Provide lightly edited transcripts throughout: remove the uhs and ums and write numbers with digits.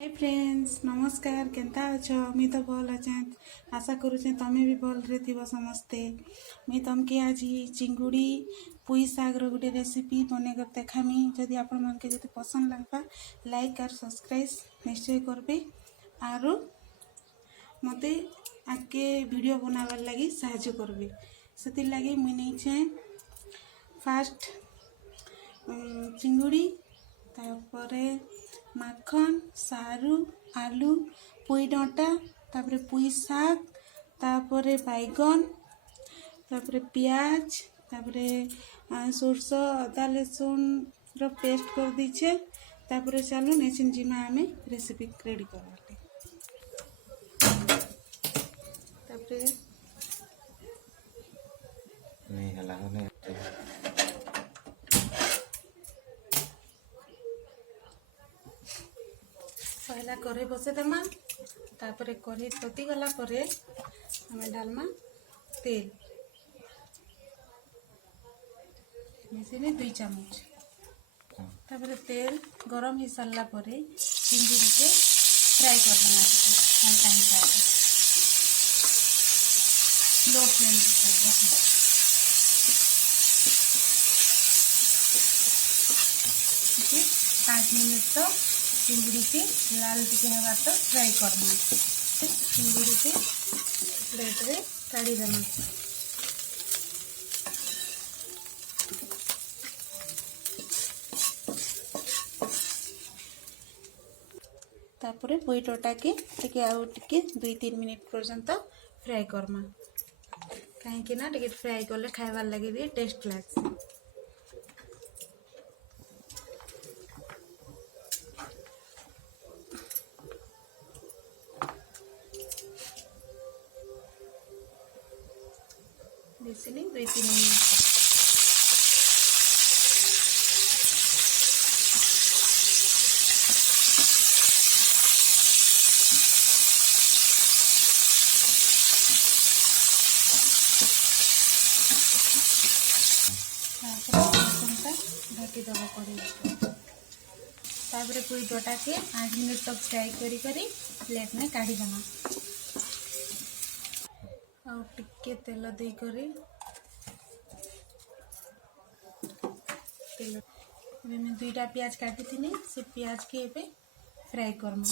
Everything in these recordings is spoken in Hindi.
हाय फ्रेंड्स नमस्कार केंता अछ मी तो भल अच्छे आशा करुचे तमें भी भल रे थी समस्ते मुई तुमके आज चिंगुड़ी पुई सागर गोटे रेसिपी बनकर देखामी जदि आपण मन के जदि पसंद लगवा लाइक और सब्सक्राइब निश्चय करबे आरो मते आगे वीडियो बनावार लगी साहाय्य करबे से लगी मुई नहीं फास्ट चिंगुड़ी तापरे माखन सारू आलू पुई डंटा तापरे पुई साग तापरे बैगन तापरे प्याज तापरे सोरस अदा लहसुन रो पेस्ट कर दीछे तापरे चलो नेचिन जिमा आमे रेसिपी रेडी करवाले तापरे नहीं हला होने पहला कढ़ई बसे देमा तापरे कढ़ई तती गला परे हमें डालमा तेल मिसेने 2 चम्मच तापरे तेल गरम हो सारा परे चिंगुड़ी के फ्राई कर देना हल्का हिसाब से लो फ्लेम पर 5 मिनट तो चिंगुड़ी के लाल टिके हवा तो फ्राई करना चिंगुड़ी के प्लेट रे काढ़ी देना तापरे पुई टोटा के टिके आउ टिके 2-3 मिनट पर्यंत फ्राई करमा कहीं ना टिके फ्राई करले खाइबार लगे भी टेस्ट लागे बेसिनी 2-3 मिनट ढाकी दवा पड़े तापरे पुई डोटा के 8 मिनट तक फ्राई करी प्लेट में काढ़ी देना और टिके तेल दे करी तेल मैं 2टा प्याज काटी थी से प्याज के एबे फ्राई करना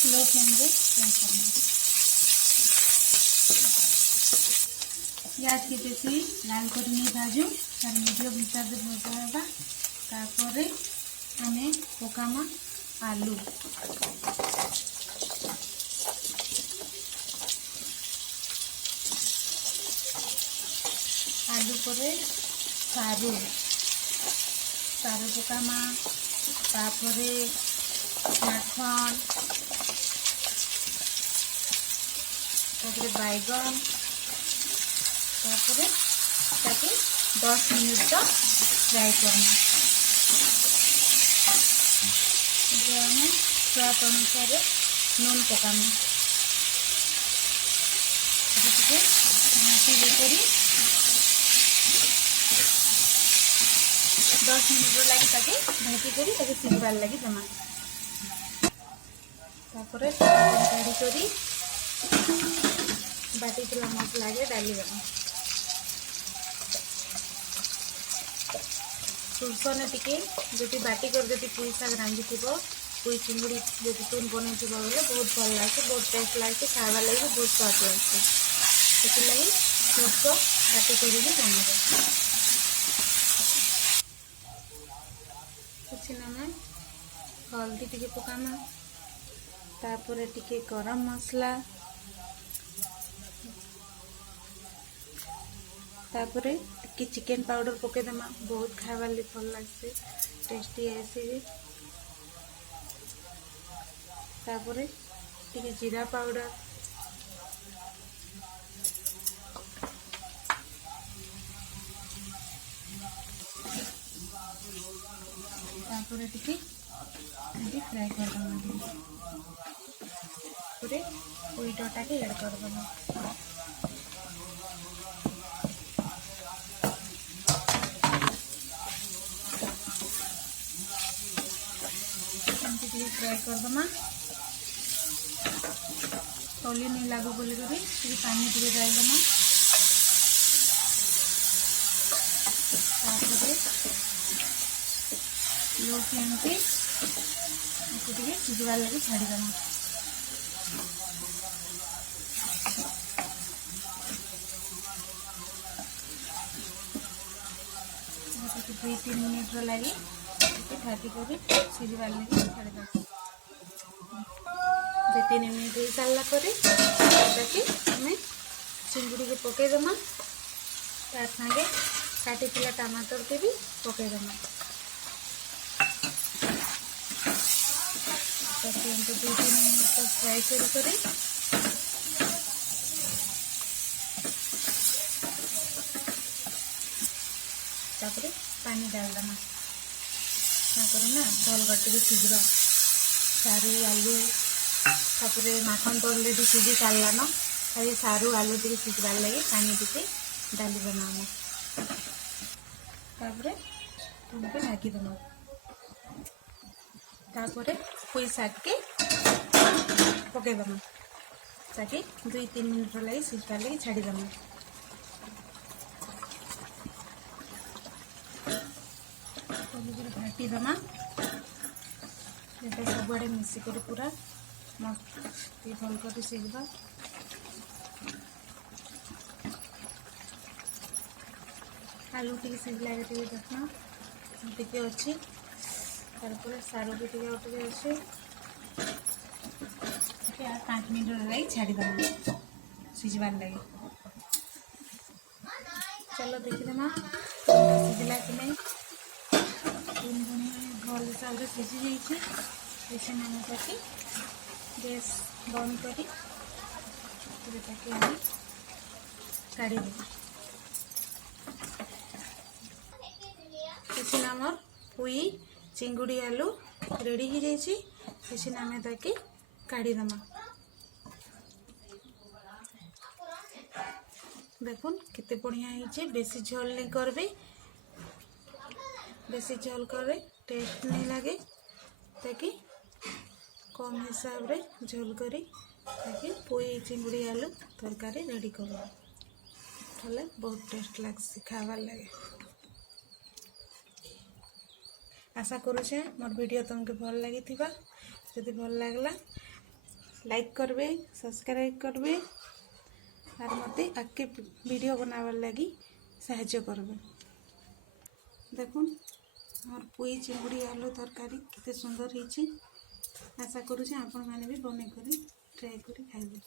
स्लो फ्लेम रे फ्राई करना प्याज के बेसी लाल कर नहीं भाजू तार मीडियम हिसाब से भजा तापरे हमें पकामा आलू आलू परे सारू सारू पकामा तापरे माखन तापरे बैगन तापरे ताके 10 मिनट तक फ्राई करना हमें स्वाद अनुसार नून पकाना घाटी देकर 10 मिनट लगी ताके घाटी करी ताके सिझबार लगी जमा तापरे काढ़ी करी बाटी तुला मसला के डाली देना सुरसने टिके जो बाटी कर जो पुई साग रांधि थो पुई चिंगुड़ी जो तुम बन बोले बहुत भल लगे बहुत टेस्ट लगे खावा लगे बहुत स्वाद लगे से सुरस बाटी कर बनाए कुछ ना हल्दी टिके पकामा तापरे टिके गरम मसला तापरे टिके चिकन पाउडर पके देमा बहुत खाइबा लिए भल लगसे टेस्टी ऐसे तापरे टिके जीरा पाउडर तापरे टिके फ्राई कर देमा पूरे पुई डोटा के ऐड कर देमा करदमा तली नहीं लागू बोली पानी टे डालदमा लो फ्लेम पे सिझवार लगे छाड़ीदेमा दुई 3 मिनिट लगे ढाकी कर सिझवार लगे छाड़ीदेमा 2-3 मिनिट हो सारा पर आम चिंगुड़ी के पकईदमा तार सागे काटी टमाटर के भी पकईदमा 2-3 मिनट तक फ्राई कर पानी डालदमा ना भल कर सिझा सारू आलू माखन तो अलरेडी सिझी सारान खाली सारू आलू टे सिझवार लगे पानी टे डालीदमा तुमको ढाकीदमा पुई शाग के पकईदमा ताकि 2-3 मिनट लगे सिझवार लगे छाड़ीदमा घाटीदमा सबुआड़े मिसिक पूरा मस्त भल कर सिझा आलू टे सिझला देखना टे अच्छी तार सारू भी टे अच्छे 5 मिनट लगे छाड़ीदेमा सिझवार लगे चलो देखीदेमा सिझला कि नहीं भल हिसाब से सिझी जाइए नाम ताकि गैस बंद करी काढ़ी आमर पुई चिंगुड़ी आलू रेडी हो जाइए आम ताकि काढ़ीदेमा देखुन केते बढ़िया है बेसी झोल नहीं करबे बेसी झोल करे टेस्ट नहीं लगे ताकि कम हिसाब रे झोल करी ताकि पुई चिंगुड़ी आलू तरकारी रेडी कर बहुत टेस्ट लगे खाबार लगे आशा करुचे मोर वीडियो तुमके भल लगी जदि भल लगला लाइक करबे सब्सक्राइब करबे और मते आगे वीडियो बनावार लगी साहाय्य करबे देखुन और पुई चिंगुड़ी आलू तरकारी कितने सुंदर होती आशा करुचे आपण मैंने भी बने कर ट्राए कर खाइबे।